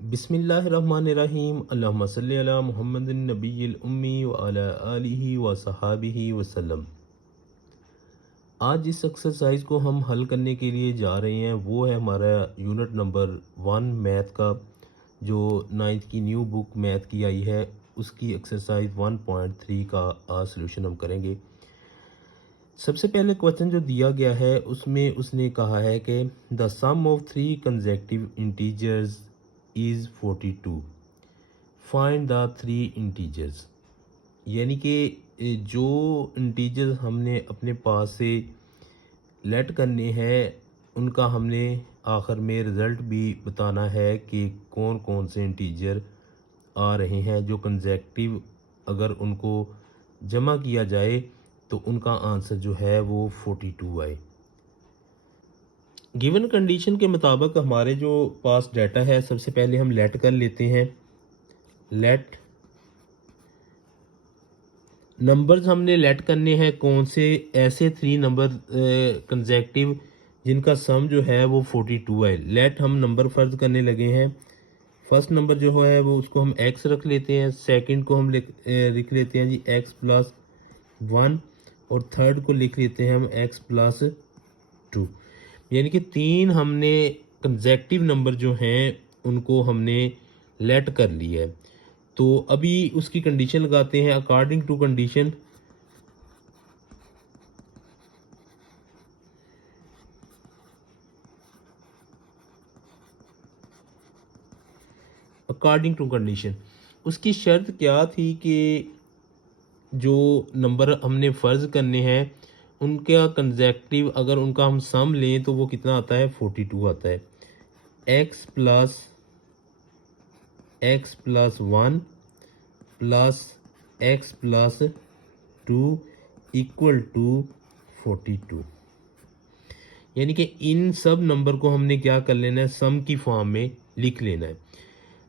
बिस्मिल्लाहिर्रहमानिर्रहीम अल्लाहुम्मा सल्लि अला मुहम्मदिन नबिय्यिल उम्मी व अला आलिहि व सहाबिहि वसल्लम। आज जिस एक्सरसाइज को हम हल करने के लिए जा रहे हैं वो है हमारा यूनिट नंबर 1 मैथ का, जो 9th की न्यू बुक मैथ की आई है उसकी एक्सरसाइज 1.3 का आज सॉल्यूशन हम करेंगे। सबसे पहले क्वेश्चन जो दिया गया है उसमें उसने कहा है कि the sum of 3 consecutive integers is 42, find the 3 integers. यानी कि जो इंटीजर्स हमने अपने पास से लेट करने हैं उनका हमने आखिर में रिज़ल्ट भी बताना है कि कौन कौन से इंटीजर आ रहे हैं जो कंसेक्यूटिव, अगर उनको जमा किया जाए तो उनका आंसर जो है वो 42 आए। गिवन कंडीशन के मुताबिक हमारे जो पास डाटा है सबसे पहले हम लेट कर लेते हैं। लेट नंबर्स हमने लेट करने हैं कौन से, ऐसे 3 नंबर कंसेक्यूटिव जिनका सम जो है वो 42 है। लेट हम नंबर फर्ज करने लगे हैं। फर्स्ट नंबर जो है वो उसको हम x रख लेते हैं, सेकंड को हम लिख लेते हैं जी x प्लस 1 और थर्ड को लिख लेते हैं हम x प्लस 2। यानी कि 3 हमने कंसेक्यूटिव नंबर जो हैं उनको हमने लेट कर लिया है। तो अभी उसकी कंडीशन लगाते हैं according to condition. According to condition उसकी शर्त क्या थी कि जो नंबर हमने फ़र्ज़ करने हैं उनका कंसेक्यूटिव अगर उनका हम सम लें तो वो कितना आता है, 42 आता है। x plus 1 plus x plus 2 equal to 42। यानी कि इन सब नंबर को हमने क्या कर लेना है, सम की फॉर्म में लिख लेना है।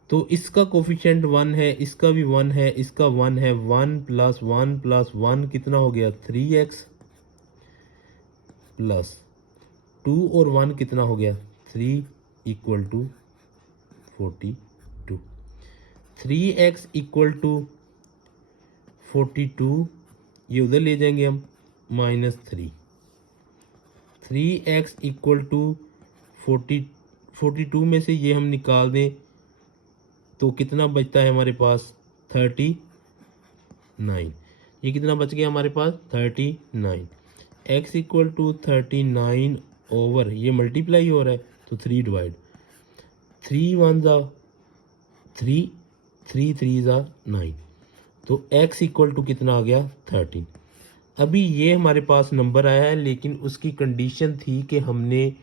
तो इसका कोफिशिएंट 1 है, इसका भी 1 है, इसका 1 है। 1 प्लस 1 प्लस 1 कितना हो गया, 3x प्लस 2 और 1 कितना हो गया, 3 equal to 42। 3x equal to 42, ये उधर ले जाएंगे हम, माइनस 3। 3x इक्वल टू 42 में से ये हम निकाल दें तो कितना बचता है हमारे पास, 39। ये कितना बच गया हमारे पास, 39। x इक्वल टू 39 ओवर, ये मल्टीप्लाई हो रहा है तो 3 डिवाइड, 3 1 ज़ा 3, 3 3 ज़ा 9, तो x इक्वल टू कितना आ गया, 13। अभी ये हमारे पास नंबर आया है लेकिन उसकी कंडीशन थी कि हमने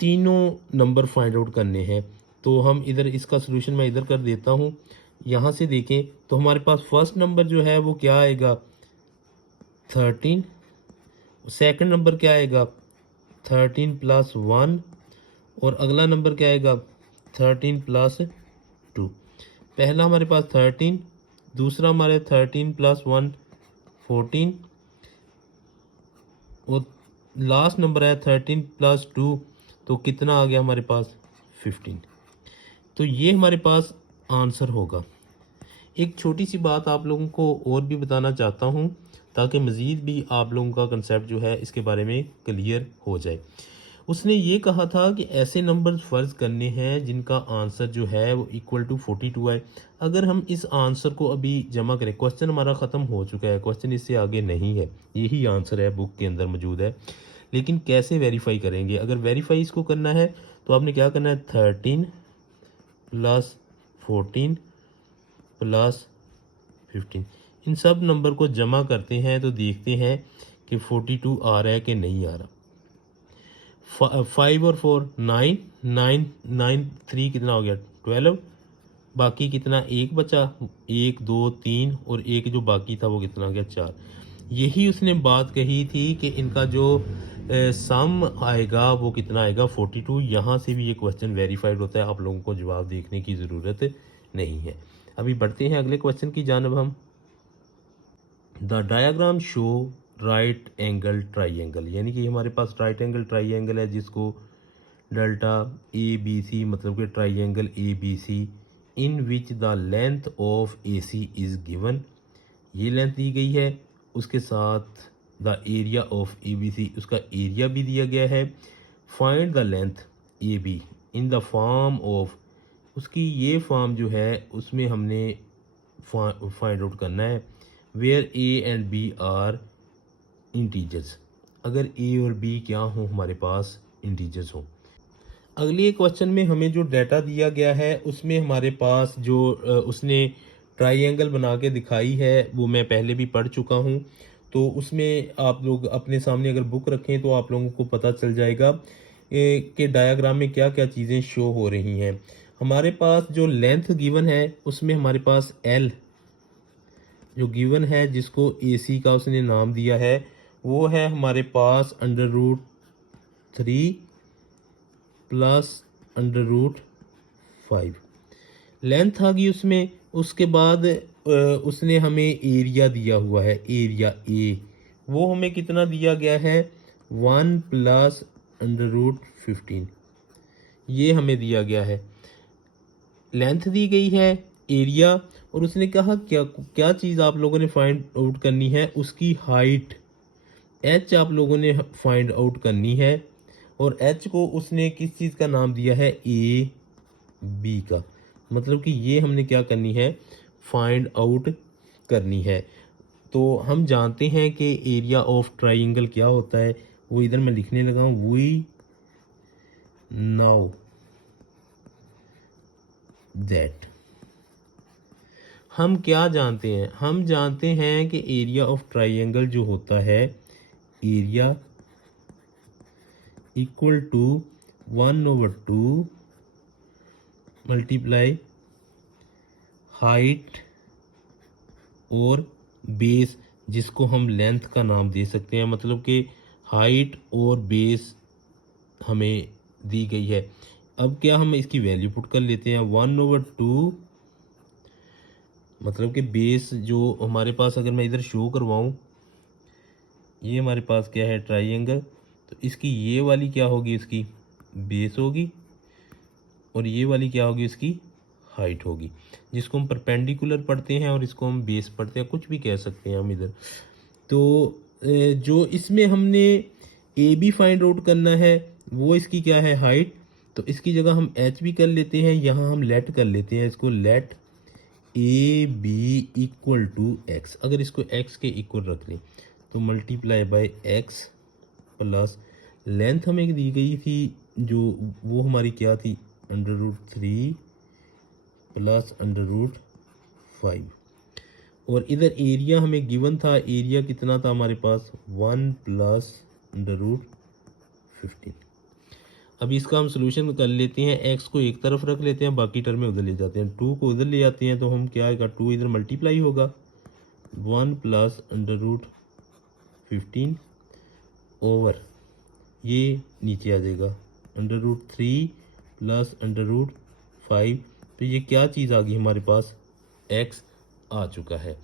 तीनों नंबर फाइंड आउट करने हैं। तो हम इधर इसका सलूशन मैं इधर कर देता हूँ। यहाँ से देखें तो हमारे पास फर्स्ट नंबर जो है वो क्या आएगा, 13। सेकंड नंबर क्या आएगा, 13 प्लस 1 और अगला नंबर क्या आएगा, 13 प्लस 2। पहला हमारे पास 13, दूसरा हमारे 13 प्लस 1 14 और लास्ट नंबर है 13 प्लस 2, तो कितना आ गया हमारे पास, 15। तो ये हमारे पास आंसर होगा। एक छोटी सी बात आप लोगों को और भी बताना चाहता हूँ ताकि मज़ीद भी आप लोगों का कंसेप्ट जो है इसके बारे में क्लियर हो जाए। उसने ये कहा था कि ऐसे नंबर फ़र्ज़ करने हैं जिनका आंसर जो है वो इक्वल टू 42 है। अगर हम इस आंसर को अभी जमा करें, क्वेश्चन हमारा ख़त्म हो चुका है, क्वेश्चन इससे आगे नहीं है, यही आंसर है बुक के अंदर मौजूद है। लेकिन कैसे वेरीफाई करेंगे, अगर वेरीफाई इसको करना है तो आपने क्या करना है, 13 प्लस 14 प्लस 15, इन सब नंबर को जमा करते हैं तो देखते हैं कि 42 आ रहा है कि नहीं आ रहा। 5 और 4 9, 9 9 3 कितना हो गया, 12। बाकी कितना, एक बचा, 1 2 3 और एक जो बाकी था वो कितना हो गया, 4। यही उसने बात कही थी कि इनका जो सम आएगा वो कितना आएगा, 42। यहाँ से भी ये क्वेश्चन वेरीफाइड होता है, आप लोगों को जवाब देखने की ज़रूरत नहीं है। अभी बढ़ते हैं अगले क्वेश्चन की जानब हम। The diagram show right angle triangle, यानी कि हमारे पास राइट एंगल ट्राइंगल है जिसको डेल्टा ए बी सी, मतलब कि triangle A B C in which the length of A C is given. ये लेंथ दी गई है, उसके साथ the area of A B C, उसका एरिया भी दिया गया है। Find the length A B in the form of, उसकी ये फॉर्म जो है उसमें हमने फाइंड आउट करना है where A and B are integers, अगर ए और बी क्या हो हमारे पास इंटीजर्स हो। अगली क्वेश्चन में हमें जो डाटा दिया गया है उसमें हमारे पास जो उसने ट्राइंगल बना के दिखाई है वो मैं पहले भी पढ़ चुका हूँ। तो उसमें आप लोग अपने सामने अगर बुक रखें तो आप लोगों को पता चल जाएगा कि डायग्राम में क्या क्या चीज़ें शो हो रही हैं। हमारे पास जो लेंथ गिवन है उसमें हमारे पास एल जो गिवन है, जिसको ए सी का उसने नाम दिया है, वो है हमारे पास √3 प्लस √5 लेंथ आ गई उसमें। उसके बाद उसने हमें एरिया दिया हुआ है, एरिया ए, वो हमें कितना दिया गया है 1 प्लस √15, ये हमें दिया गया है। लेंथ दी गई है, एरिया, और उसने कहा क्या क्या चीज़ आप लोगों ने फाइंड आउट करनी है, उसकी हाइट एच आप लोगों ने फाइंड आउट करनी है। और एच को उसने किस चीज़ का नाम दिया है, ए बी का, मतलब कि ये हमने क्या करनी है, फाइंड आउट करनी है। तो हम जानते हैं कि एरिया ऑफ ट्राइंगल क्या होता है, वो इधर मैं लिखने लगा हूँ। वी नाउ दैट, हम क्या जानते हैं, हम जानते हैं कि एरिया ऑफ ट्राइंगल जो होता है, area equal to 1/2 multiply height और बेस, जिसको हम लेंथ का नाम दे सकते हैं, मतलब कि हाइट और बेस हमें दी गई है। अब क्या हम इसकी वैल्यू पुट कर लेते हैं, 1/2, मतलब कि बेस जो हमारे पास, अगर मैं इधर शो करवाऊँ, ये हमारे पास क्या है ट्राइंगल, तो इसकी ये वाली क्या होगी, इसकी बेस होगी, और ये वाली क्या होगी, इसकी हाइट होगी, जिसको हम परपेंडिकुलर पढ़ते हैं और इसको हम बेस पढ़ते हैं, कुछ भी कह सकते हैं हम इधर। तो जो इसमें हमने ए बी फाइंड आउट करना है, वो इसकी क्या है, हाइट, तो इसकी जगह हम एच भी कर लेते हैं, यहाँ हम लेट कर लेते हैं इसको, let A B equal to X. अगर इसको एक्स के इक्वल रख लें तो multiply by X plus length हमें दी गई थी जो, वो हमारी क्या थी, √3 प्लस √5, और इधर एरिया हमें गिवन था, एरिया कितना था हमारे पास 1 प्लस √15। अब इसका हम सोल्यूशन कर लेते हैं, एक्स को एक तरफ रख लेते हैं, बाकी टर्म में उधर ले जाते हैं, 2 को उधर ले जाते हैं, तो हम क्या आएगा, 2 इधर मल्टीप्लाई होगा 1 प्लस √15 ओवर ये नीचे आ जाएगा √3 प्लस √5, तो ये क्या चीज़ आ गई हमारे पास, x आ चुका है।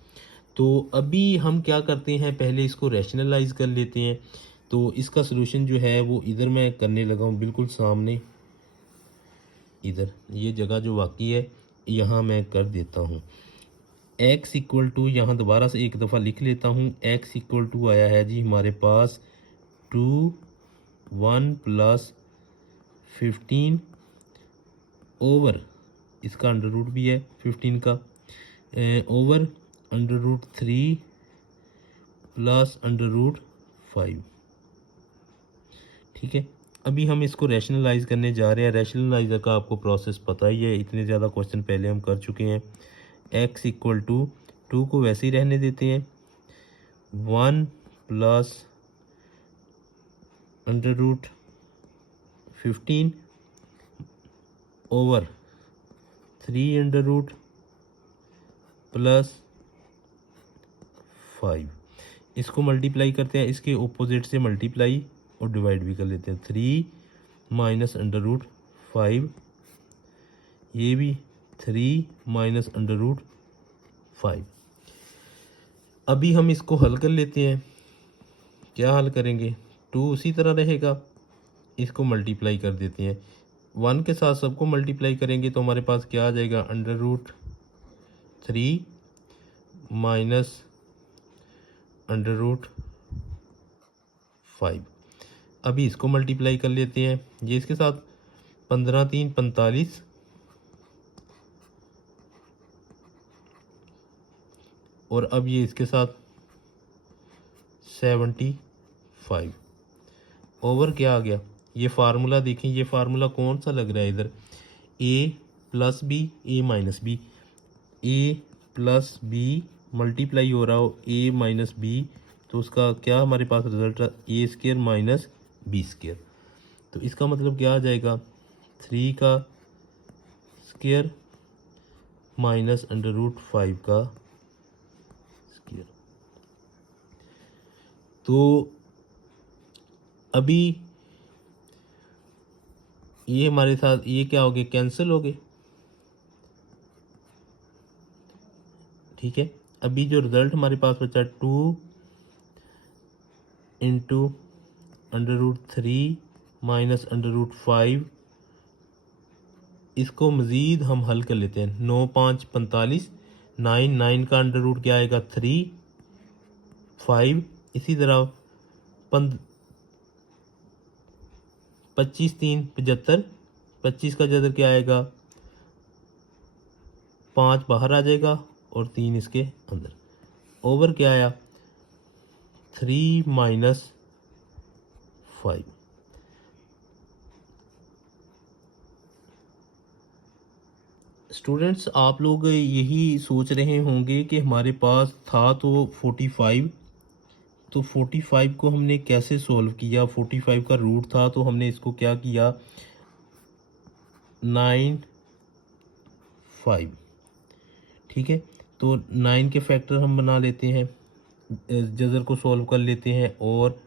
तो अभी हम क्या करते हैं, पहले इसको रैशनलाइज कर लेते हैं। तो इसका सलूशन जो है वो इधर मैं करने लगा हूँ, बिल्कुल सामने, इधर ये जगह जो वाकई है यहाँ मैं कर देता हूँ। x इक्वल टू, यहाँ दोबारा से एक दफ़ा लिख लेता हूँ, x इक्वल टू आया है जी हमारे पास 1 प्लस 15 ओवर, इसका अंडर रूट भी है 15 का, ओवर √3 प्लस √5। ठीक है, अभी हम इसको रैशनलाइज करने जा रहे हैं। रैशनलाइजर का आपको प्रोसेस पता ही है, इतने ज़्यादा क्वेश्चन पहले हम कर चुके हैं। x इक्वल टू 2 को वैसे ही रहने देते हैं, 1 plus √15 over 3 under root plus 5, इसको मल्टीप्लाई करते हैं, इसके ओपोजिट से मल्टीप्लाई और डिवाइड भी कर लेते हैं, 3 माइनस √5, ये भी 3 माइनस √5। अभी हम इसको हल कर लेते हैं। क्या हल करेंगे, 2 उसी तरह रहेगा, इसको मल्टीप्लाई कर देते हैं। 1 के साथ सबको मल्टीप्लाई करेंगे तो हमारे पास क्या आ जाएगा, √3 माइनस √5। अभी इसको मल्टीप्लाई कर लेते हैं, ये इसके साथ 15 3 45 और अब ये इसके साथ 75 ओवर क्या आ गया, ये फार्मूला देखें, ये फार्मूला कौन सा लग रहा है इधर, a plus B A minus B, A plus B multiply हो रहा हो a माइनस बी, तो उसका क्या हमारे पास रिजल्ट है, ए स्क्र माइनस बी स्क्र। तो इसका मतलब क्या आ जाएगा, 3 का स्क्र माइनस √5 का स्क्र। तो अभी ये हमारे साथ ये क्या हो गए, कैंसिल हो गए, ठीक है। अभी जो रिजल्ट हमारे पास बचा 2 इंटू √3 माइनस √5, इसको मज़ीद हम हल कर लेते हैं। 9 5 45, 9 का अंडर रूट क्या आएगा 3, 5, इसी तरह 25 3 75, 25 का जदर क्या आएगा 5 बाहर आ जाएगा और 3 इसके अंदर, ओवर क्या आया 3 माइनस 5। स्टूडेंट्स आप लोग यही सोच रहे होंगे कि हमारे पास था तो 45, तो 45 को हमने कैसे सॉल्व किया, 45 का रूट था तो हमने इसको क्या किया 9 5, ठीक है। तो 9 के फैक्टर हम बना लेते हैं, जज़र को सॉल्व कर लेते हैं और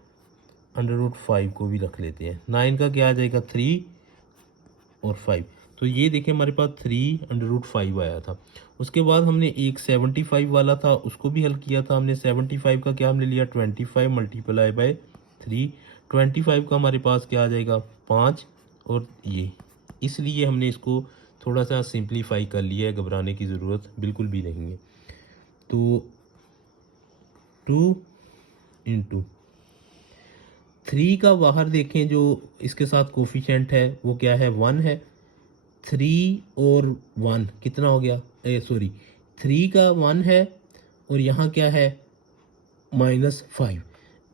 √5 को भी रख लेते हैं। 9 का क्या आ जाएगा 3 और 5, तो ये देखें हमारे पास 3 √5 आया था। उसके बाद हमने एक 75 वाला था उसको भी हल किया था हमने। 75 का क्या हमने लिया 25 मल्टीप्लाई बाय 3, 25 का हमारे पास क्या आ जाएगा 5 और ये, इसलिए हमने इसको थोड़ा सा सिंप्लीफाई कर लिया है, घबराने की ज़रूरत बिल्कुल भी नहीं है। तो 2 इंटू 3 का बाहर देखें जो इसके साथ कोफिशेंट है वो क्या है 1 है, 3 और 1 कितना हो गया, 3 का 1 है और यहाँ क्या है -5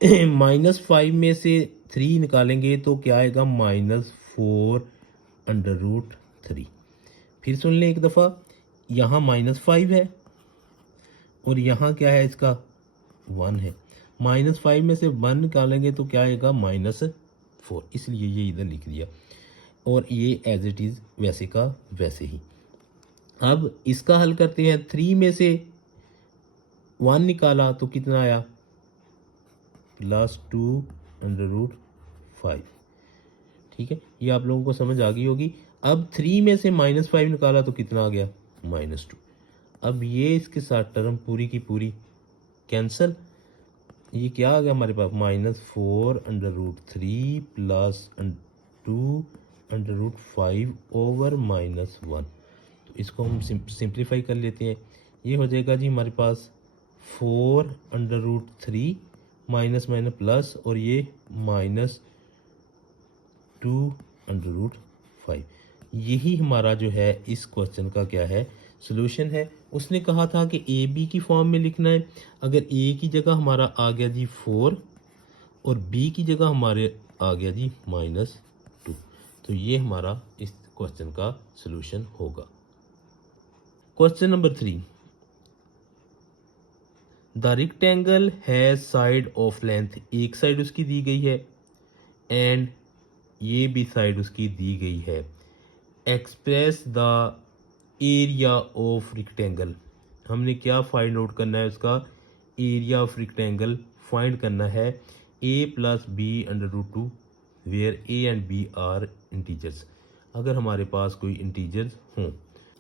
-5 में से 3 निकालेंगे तो क्या आएगा -4 √3। फिर सुन लें एक दफ़ा, यहाँ -5 है और यहाँ क्या है इसका 1 है, -5 में से 1 निकालेंगे तो क्या आएगा -4, इसलिए ये इधर लिख दिया और ये एज इट इज़ वैसे का वैसे ही। अब इसका हल करते हैं, 3 में से 1 निकाला तो कितना आया +2 √5, ठीक है। ये आप लोगों को समझ आ गई होगी। अब 3 में से -5 निकाला तो कितना आ गया -2। अब ये इसके साथ टर्म पूरी की पूरी कैंसिल, ये क्या आ गया हमारे पास -4 √3 प्लस 2 √5 ओवर -1। तो इसको हम सिंप्लीफाई कर लेते हैं, ये हो जाएगा जी हमारे पास 4 √3 माइनस माइनस प्लस और ये -2 √5। यही हमारा जो है इस क्वेश्चन का क्या है सॉल्यूशन है। उसने कहा था कि ए बी की फॉर्म में लिखना है। अगर ए की जगह हमारा आ गया जी 4 और बी की जगह हमारे आ गया जी -2, तो ये हमारा इस क्वेश्चन का सॉल्यूशन होगा। Question number 3, the rectangle has side of length, एक साइड उसकी दी गई है एंड ये भी साइड उसकी दी गई है। Express the area of rectangle, हमने क्या फाइंड आउट करना है, उसका एरिया ऑफ रेक्टेंगल फाइंड करना है। a + b√2 where a and b are integers, अगर हमारे पास कोई इंटीजर्स हों।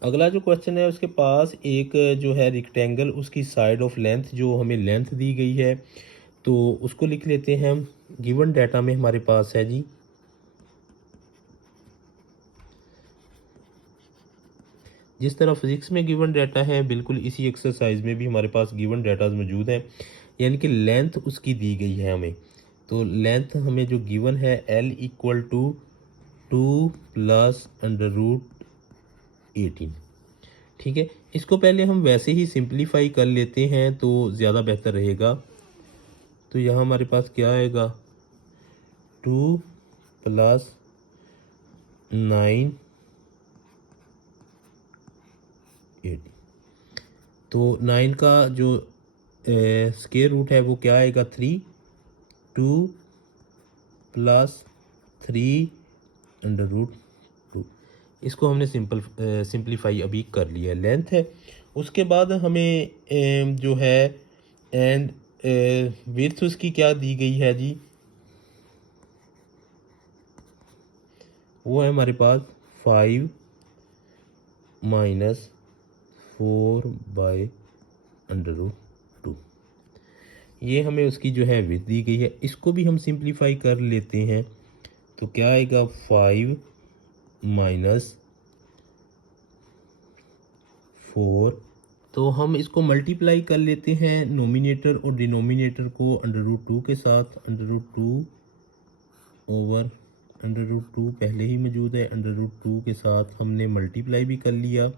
अगला जो क्वेश्चन है उसके पास एक जो है रेक्टेंगल, उसकी साइड ऑफ लेंथ जो हमें लेंथ दी गई है तो उसको लिख लेते हैं हम। गिवन डाटा में हमारे पास है जी जिस तरह फिज़िक्स में गिवन डाटा है बिल्कुल इसी एक्सरसाइज में भी हमारे पास गिवन डाटाज मौजूद हैं, यानी कि लेंथ उसकी दी गई है हमें। तो लेंथ हमें जो गिवन है L equal to 2 plus under root 18। ठीक है, इसको पहले हम वैसे ही सिंप्लीफाई कर लेते हैं तो ज़्यादा बेहतर रहेगा। तो यहाँ हमारे पास क्या आएगा, 2 प्लस 9 8। तो 9 का जो स्क्वायर रूट है वो क्या आएगा, 3। 2 प्लस 3 अंडर रूट 2। इसको हमने सिंप्लीफाई अभी कर लिया है, लेंथ है। उसके बाद हमें जो है एंड विड्थ उसकी क्या दी गई है जी, वो है हमारे पास 5 माइनस 4 बाई अंडर रूट 2। ये हमें उसकी जो है विड्थ दी गई है। इसको भी हम सिंप्लीफाई कर लेते हैं तो क्या आएगा, 5 माइनस 4। तो हम इसको मल्टीप्लाई कर लेते हैं नोमिनेटर और डिनोमिनेटर को अंडर रूट 2 के साथ। Under root 2 over under root 2 पहले ही मौजूद है, अंडर रूट 2 के साथ हमने मल्टीप्लाई भी कर लिया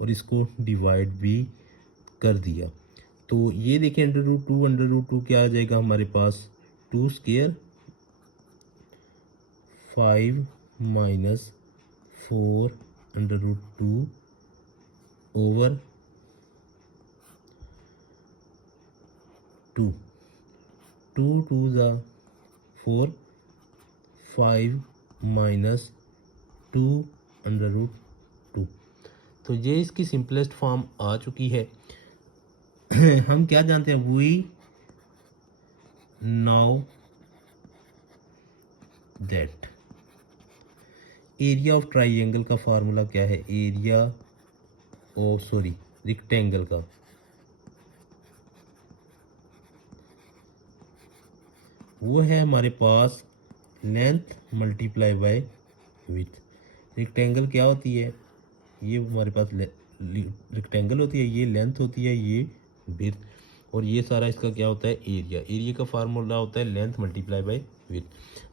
और इसको डिवाइड भी कर दिया। तो ये देखिए अंडर रूट टू क्या आ जाएगा हमारे पास, 2 square 5 minus 4 under root 2 over 2। 2 2 ज़ा 4, 5 माइनस 2 अंडर रूट 2। तो ये इसकी सिंपलेस्ट फॉर्म आ चुकी है। हम क्या जानते हैं, we know that area of triangle का फार्मूला क्या है, एरिया रेक्टेंगल का वो है हमारे पास length multiply by width. Rectangle क्या होती है, ये हमारे पास रेक्टेंगल होती है, ये लेंथ होती है, ये विड्थ, और ये सारा इसका क्या होता है, एरिया। एरिया का फार्मूला होता है लेंथ मल्टीप्लाई बाय विड्थ।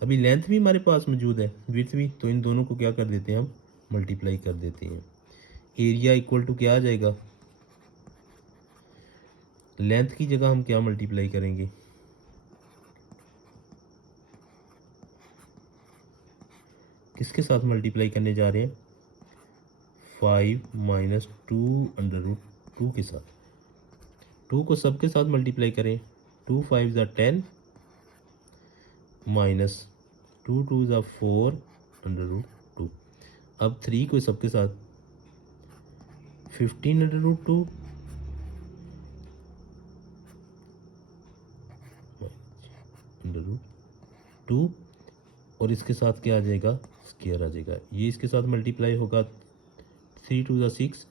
अभी लेंथ भी हमारे पास मौजूद है, विड्थ भी, तो इन दोनों को क्या कर देते हैं हम, मल्टीप्लाई कर देते हैं। एरिया इक्वल टू क्या आ जाएगा, लेंथ की जगह हम क्या मल्टीप्लाई करेंगे, किसके साथ मल्टीप्लाई करने जा रहे हैं, 5 माइनस 2 अंडर रूट 2 के साथ। 2 को सबके साथ मल्टीप्लाई करें, 2 5 ज़ा 10 माइनस 2 2 ज़ा 4 अंडर रूट 2। अब 3 को सबके साथ 15 अंडर रूट 2 अंडर रूट 2, और इसके साथ क्या आ जाएगा, स्क्वायर आ जाएगा। ये इसके साथ मल्टीप्लाई होगा, 3 2 ज़ा 6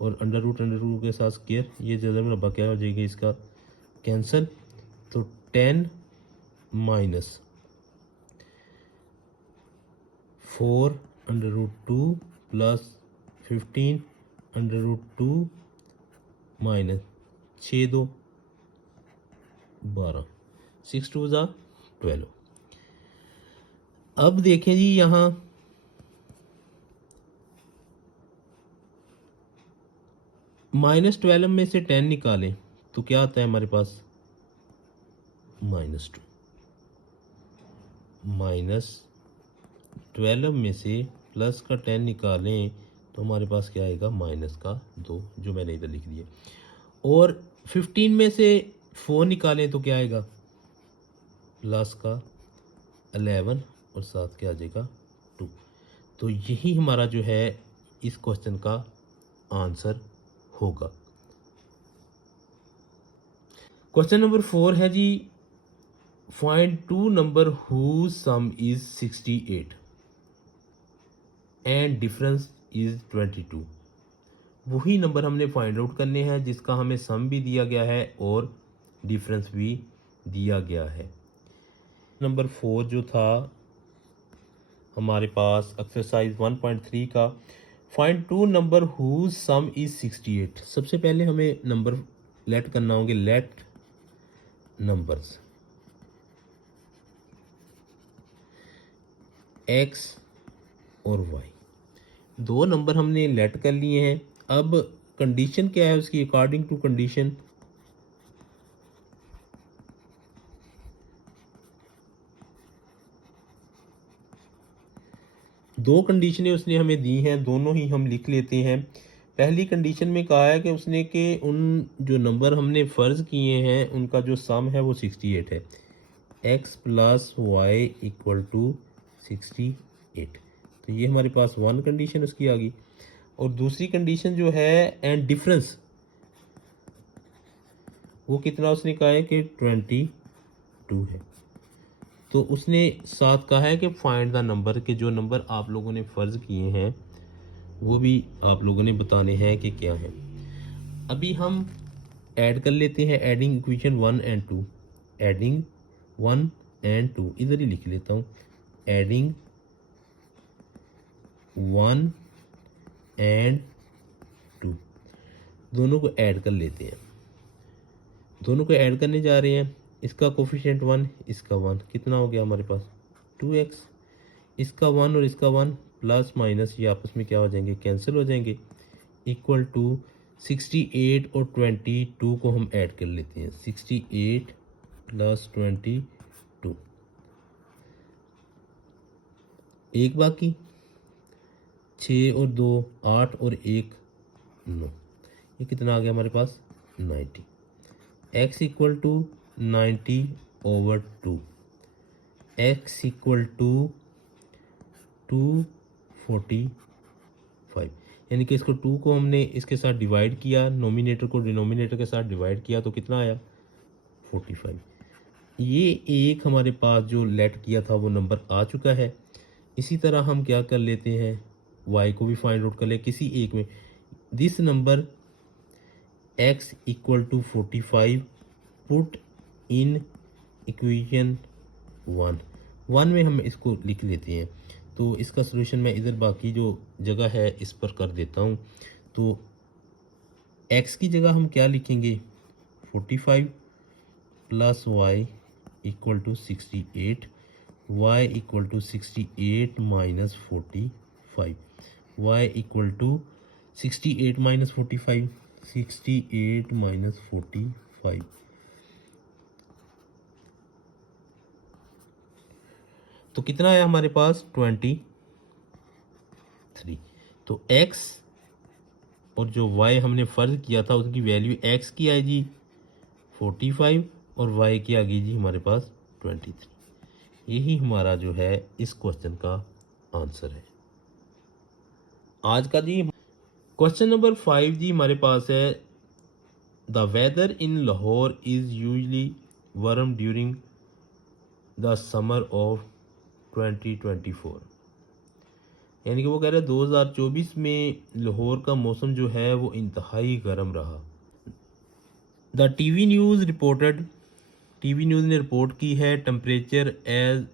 और अंडर रूट के साथ स्क्वायर, ये ज़्यादा मुरब्बा क्या हो जाएगा इसका, कैंसल। तो 10 minus 4 under root 2 plus 15 under root 2 minus 6 2 12, 6 2 ज़ा 12। अब देखें जी, यहाँ -12 में से 10 निकालें तो क्या आता है हमारे पास, -2। -12 में से प्लस का 10 निकालें तो हमारे पास क्या आएगा, -2, जो मैंने इधर लिख दिया। और 15 में से 4 निकालें तो क्या आएगा, प्लस का 11 और साथ क्या आ जाएगा, 2। तो यही हमारा जो है इस क्वेश्चन का आंसर होगा। क्वेश्चन नंबर 4 है जी, find 2 number whose sum is 68 and difference is 22। वही नंबर हमने फाइंड आउट करने हैं जिसका हमें सम भी दिया गया है और डिफरेंस भी दिया गया है। नंबर 4 जो था हमारे पास एक्सरसाइज 1.3 का, find two number whose sum is 68। सबसे पहले हमें नंबर लेट करना होंगे, लेट नंबर्स x और y। दो नंबर हमने लेट कर लिए हैं। अब कंडीशन क्या है उसकी, अकॉर्डिंग टू कंडीशन दो कंडीशनें उसने हमें दी हैं, दोनों ही हम लिख लेते हैं। पहली कंडीशन में कहा है कि उसने कि उन जो नंबर हमने फ़र्ज़ किए हैं उनका जो सम है वो 68 है। x plus Y equal to 68। तो ये हमारे पास वन कंडीशन उसकी आ गई। और दूसरी कंडीशन जो है एंड डिफरेंस, वो कितना उसने कहा है कि 22 है। तो उसने साथ कहा है कि फाइंड द नंबर, के जो नंबर आप लोगों ने फ़र्ज़ किए हैं वो भी आप लोगों ने बताने हैं कि क्या है। अभी हम ऐड कर लेते हैं, adding equation 1 and 2। Adding 1 and 2 इधर ही लिख लेता हूँ, एडिंग 1 एंड 2, दोनों को ऐड कर लेते हैं। दोनों को ऐड करने जा रहे हैं। इसका कोफिशिएंट 1, इसका 1, कितना हो गया हमारे पास 2x। इसका 1 और इसका 1 प्लस माइनस ये आपस में क्या हो जाएंगे, कैंसिल हो जाएंगे। इक्वल टू 68 और 22 को हम ऐड कर लेते हैं, 68 प्लस 22, एक बाकी 6 और 2 8 और 1 9, ये कितना आ गया हमारे पास 90। x इक्वल टू 90 ओवर 2, x इक्वल टू 245। यानी कि इसको 2 को हमने इसके साथ डिवाइड किया, नोमिनेटर को डिनोमिनेटर के साथ डिवाइड किया तो कितना आया 45। ये एक हमारे पास जो लेट किया था वो नंबर आ चुका है। इसी तरह हम क्या कर लेते हैं, y को भी फाइंड आउट कर ले किसी एक में। This number x equal to 45 put in equation 1 में हम इसको लिख लेते हैं। तो इसका सलूशन मैं इधर बाकी जो जगह है इस पर कर देता हूँ। तो x की जगह हम क्या लिखेंगे 45 plus Y equal to 68, y equal to 68 minus 45, y equal to 68 minus 45, 68 minus 45, तो कितना आया हमारे पास 23। तो x और जो y हमने फ़र्ज किया था उसकी वैल्यू x की आएगी 45 और y की आ गई जी हमारे पास 23। यही हमारा जो है इस क्वेश्चन का आंसर है आज का जी। क्वेश्चन नंबर 5 जी हमारे पास है, the weather in Lahore is usually warm during the summer of 2024। यानी कि वो कह रहे हैं 2024 में लाहौर का मौसम जो है वो इंतहाई गर्म रहा। The TV news reported, TV news ने रिपोर्ट की है temperature as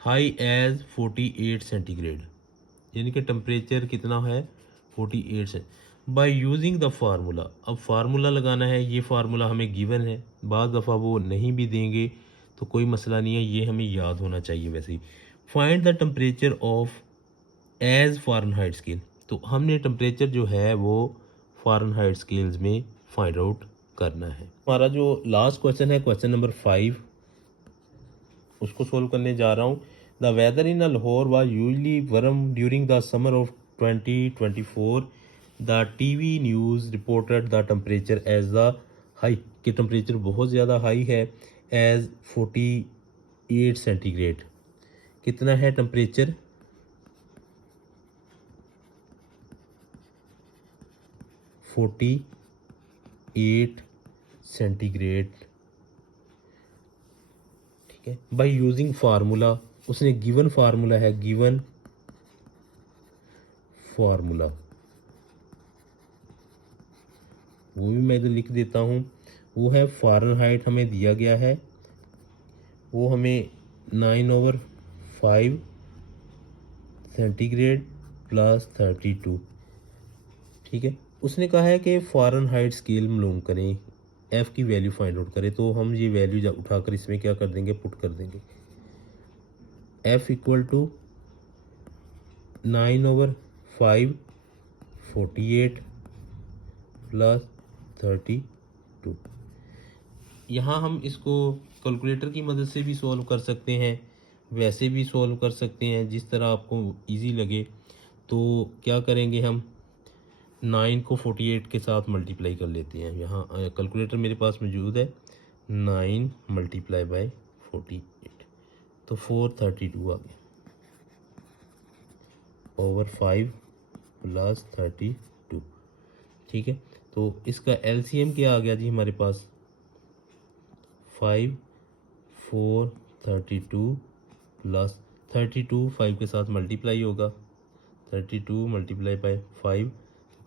high as 48 centigrade. यानी कि टेम्परेचर कितना है 48 से। बाय यूजिंग द फार्मूला, अब फार्मूला लगाना है। ये फार्मूला हमें गिवन है, बाज़ दफ़ा वो नहीं भी देंगे तो कोई मसला नहीं है, ये हमें याद होना चाहिए। वैसे ही find the temperature of as Fahrenheit scale, तो हमने टेम्परेचर जो है वो फ़ारेनहाइट स्केल्स में फाइंड आउट करना है। हमारा जो लास्ट क्वेश्चन है क्वेश्चन नंबर 5, उसको सोल्व करने जा रहा हूँ। The weather in Lahore was usually warm during the summer of 2024। The TV news reported the temperature as the high, कि टेम्परेचर बहुत ज़्यादा हाई है, एज 48 सेंटीग्रेड। कितना है टेम्परेचर 48 सेंटीग्रेड, ठीक है। बाय यूजिंग फार्मूला, उसने गिवन फार्मूला है, गिवन फार्मूला वो भी मैं इधर लिख देता हूँ। वो है फ़ारेनहाइट हमें दिया गया है, वो हमें 9/5 सेंटीग्रेड प्लस 32 ठीक है। उसने कहा है कि फ़ारेनहाइट स्केल मालूम करें, एफ़ की वैल्यू फाइंड आउट करें। तो हम ये वैल्यू जब उठाकर इसमें क्या कर देंगे, पुट कर देंगे। F equal to 9/5 48 plus 32। यहाँ हम इसको कैलकुलेटर की मदद से भी सॉल्व कर सकते हैं, वैसे भी सॉल्व कर सकते हैं, जिस तरह आपको इजी लगे। तो क्या करेंगे, हम 9 को 48 के साथ मल्टीप्लाई कर लेते हैं। यहाँ कैलकुलेटर मेरे पास मौजूद है। 9 मल्टीप्लाई बाय 48 तो 432 आ गया, ओवर 5 प्लस 32। ठीक है। तो इसका एलसीएम क्या आ गया जी हमारे पास, 5 4 32 प्लस 32 5 के साथ मल्टीप्लाई होगा, 32 मल्टीप्लाई बाय 5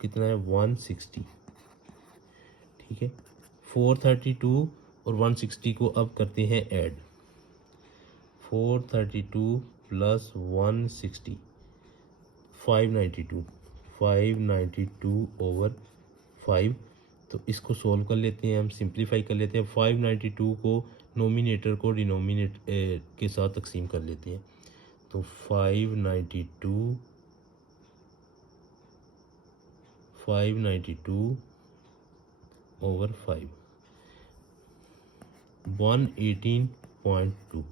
कितना है, 160। ठीक है। 432 और 160 को अब करते हैं ऐड। 432 plus 160 592 592 over 5। तो इसको सोल्व कर लेते हैं, हम सिंप्लीफाई कर लेते हैं। 592 को नोमिनेटर को डिनोमिनेटर के साथ तकसीम कर लेते हैं। तो 592 ओवर 5 118.2।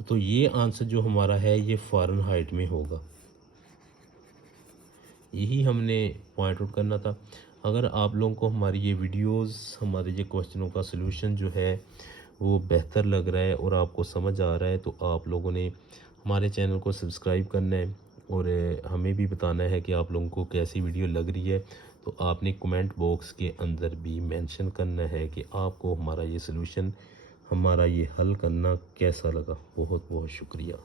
तो ये आंसर जो हमारा है ये फ़ारेनहाइट में होगा। यही हमने पॉइंट आउट करना था। अगर आप लोगों को हमारी ये वीडियोस, हमारे ये क्वेश्चनों का सलूशन जो है वो बेहतर लग रहा है और आपको समझ आ रहा है, तो आप लोगों ने हमारे चैनल को सब्सक्राइब करना है और हमें भी बताना है कि आप लोगों को कैसी वीडियो लग रही है। तो आपने कमेंट बॉक्स के अंदर भी मेंशन करना है कि आपको हमारा ये सलूशन, हमारा ये हल करना कैसा लगा। बहुत बहुत शुक्रिया।